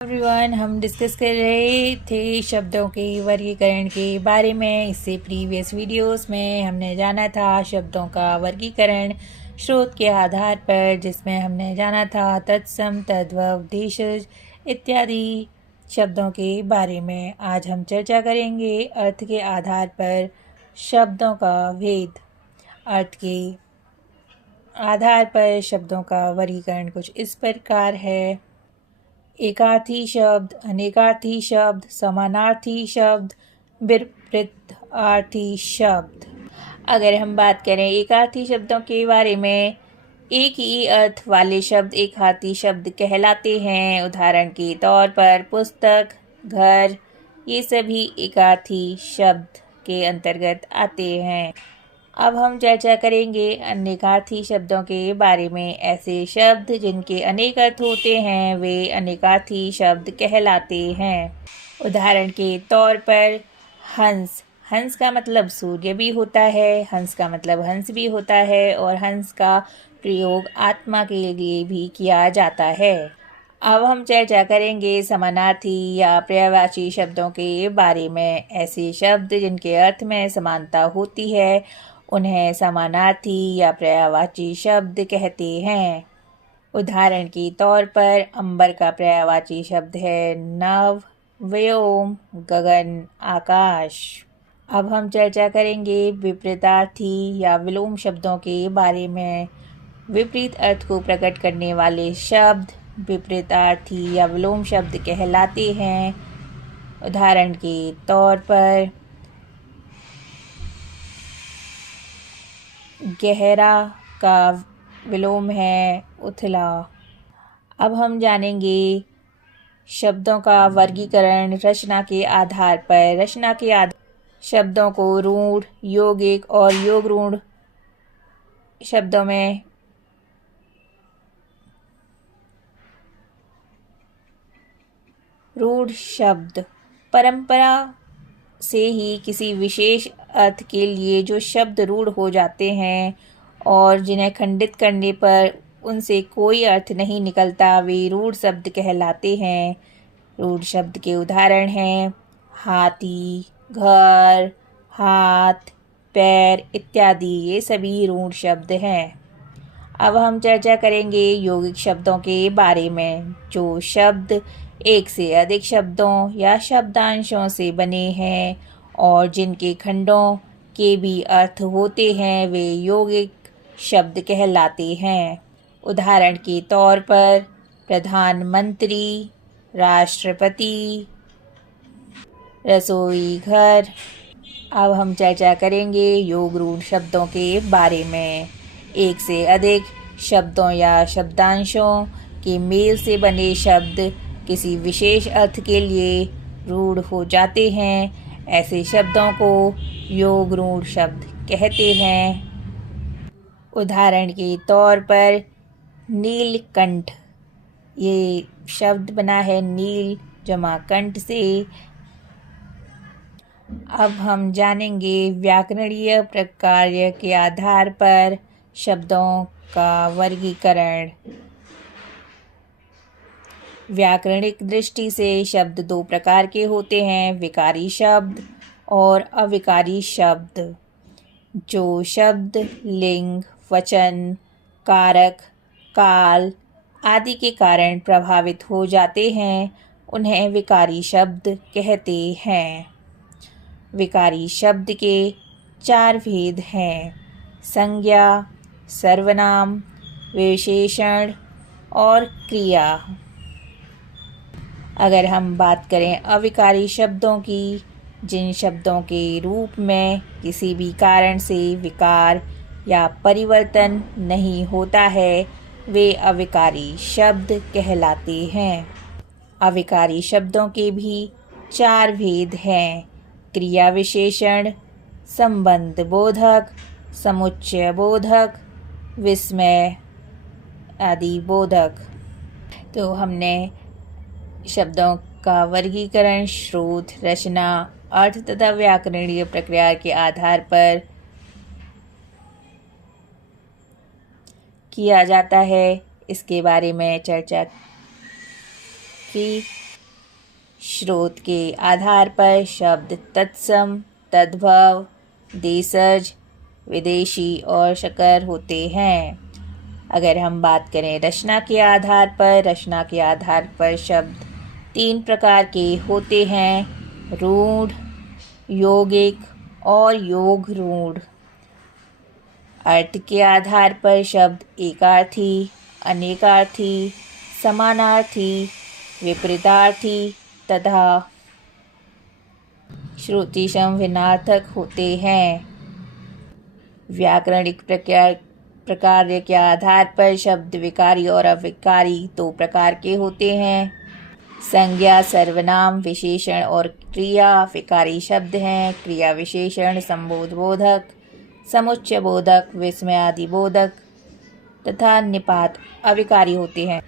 Everyone, हम discuss कर रहे थे शब्दों के वर्गीकरण के बारे में। इससे प्रीवियस वीडियोस में हमने जाना था शब्दों का वर्गीकरण स्रोत के आधार पर, जिसमें हमने जाना था तत्सम, तद्भव, देशज इत्यादि शब्दों के बारे में। आज हम चर्चा करेंगे अर्थ के आधार पर शब्दों का भेद। अर्थ के आधार पर शब्दों का वर्गीकरण कुछ इस प्रकार है: एकार्थी शब्द, अनेकार्थी शब्द, समानार्थी शब्द, विपरीतार्थी शब्द। अगर हम बात करें एकार्थी शब्दों के बारे में, एक ही अर्थ वाले शब्द एकार्थी शब्द कहलाते हैं। उदाहरण के तौर पर पुस्तक, घर, ये सभी एकार्थी शब्द के अंतर्गत आते हैं। अब हम चर्चा करेंगे अनेकार्थी शब्दों के बारे में। ऐसे शब्द जिनके अनेक अर्थ होते हैं वे अनेकार्थी शब्द कहलाते हैं। उदाहरण के तौर पर हंस। हंस का मतलब सूर्य भी होता है, हंस का मतलब हंस भी होता है, और हंस का प्रयोग आत्मा के लिए भी किया जाता है। अब हम चर्चा करेंगे समानार्थी या पर्यायवाची शब्दों के बारे में। ऐसे शब्द जिनके अर्थ में समानता होती है उन्हें समानार्थी या पर्यायवाची शब्द कहते हैं। उदाहरण के तौर पर अंबर का पर्यायवाची शब्द है नभ, व्योम, गगन, आकाश। अब हम चर्चा करेंगे विपरीतार्थी या विलोम शब्दों के बारे में। विपरीत अर्थ को प्रकट करने वाले शब्द विपरीतार्थी या विलोम शब्द कहलाते हैं। उदाहरण के तौर पर गहरा का विलोम है उथला। अब हम जानेंगे शब्दों का वर्गीकरण रचना के आधार पर। रचना के आधार शब्दों को रूढ़, यौगिक और योगरूढ़ शब्दों में रूढ़ शब्द परंपरा से ही किसी विशेष अर्थ के लिए जो शब्द रूढ़ हो जाते हैं और जिन्हें खंडित करने पर उनसे कोई अर्थ नहीं निकलता, वे रूढ़ शब्द कहलाते हैं। रूढ़ शब्द के उदाहरण हैं हाथी, घर, हाथ, पैर इत्यादि। ये सभी रूढ़ शब्द हैं। अब हम चर्चा करेंगे यौगिक शब्दों के बारे में। जो शब्द एक से अधिक शब्दों या शब्दांशों से बने हैं और जिनके खंडों के भी अर्थ होते हैं वे यौगिक शब्द कहलाते हैं। उदाहरण के तौर पर प्रधानमंत्री, राष्ट्रपति, रसोई घर। अब हम चर्चा करेंगे योगरूढ़ शब्दों के बारे में। एक से अधिक शब्दों या शब्दांशों के मेल से बने शब्द किसी विशेष अर्थ के लिए रूढ़ हो जाते हैं। ऐसे शब्दों को योगरूढ़ शब्द कहते हैं। उदाहरण के तौर पर नीलकंठ। ये शब्द बना है नील जमा कंठ से। अब हम जानेंगे व्याकरणीय प्रकार्य के आधार पर शब्दों का वर्गीकरण। व्याकरणिक दृष्टि से शब्द दो प्रकार के होते हैं, विकारी शब्द और अविकारी शब्द। जो शब्द लिंग, वचन, कारक, काल आदि के कारण प्रभावित हो जाते हैं उन्हें विकारी शब्द कहते हैं। विकारी शब्द के चार भेद हैं: संज्ञा, सर्वनाम, विशेषण और क्रिया। अगर हम बात करें अविकारी शब्दों की, जिन शब्दों के रूप में किसी भी कारण से विकार या परिवर्तन नहीं होता है, वे अविकारी शब्द कहलाते हैं। अविकारी शब्दों के भी चार भेद हैं: क्रिया विशेषण, संबंध बोधक, समुच्चय बोधक, विस्मय आदि बोधक। तो हमने शब्दों का वर्गीकरण स्रोत, रचना, अर्थ तथा व्याकरणीय प्रक्रिया के आधार पर किया जाता है, इसके बारे में चर्चा की। स्रोत के आधार पर शब्द तत्सम, तद्भव, देशज, विदेशी और शकर होते हैं। अगर हम बात करें रचना के आधार पर शब्द 3 प्रकार के होते हैं, रूढ़, यौगिक और योग रूढ़। अर्थ के आधार पर शब्द एकार्थी, अनेकार्थी, समानार्थी, विपरीतार्थी तथा श्रुतिशम भिन्नार्थक होते हैं। व्याकरणिक प्रकार के आधार पर शब्द विकारी और अविकारी 2 प्रकार के होते हैं। संज्ञा, सर्वनाम, विशेषण और क्रिया विकारी शब्द हैं। क्रिया विशेषण संबोध बोधक, समुच्चय बोधक, विस्मय आदि बोधक तथा निपात अविकारी होते हैं।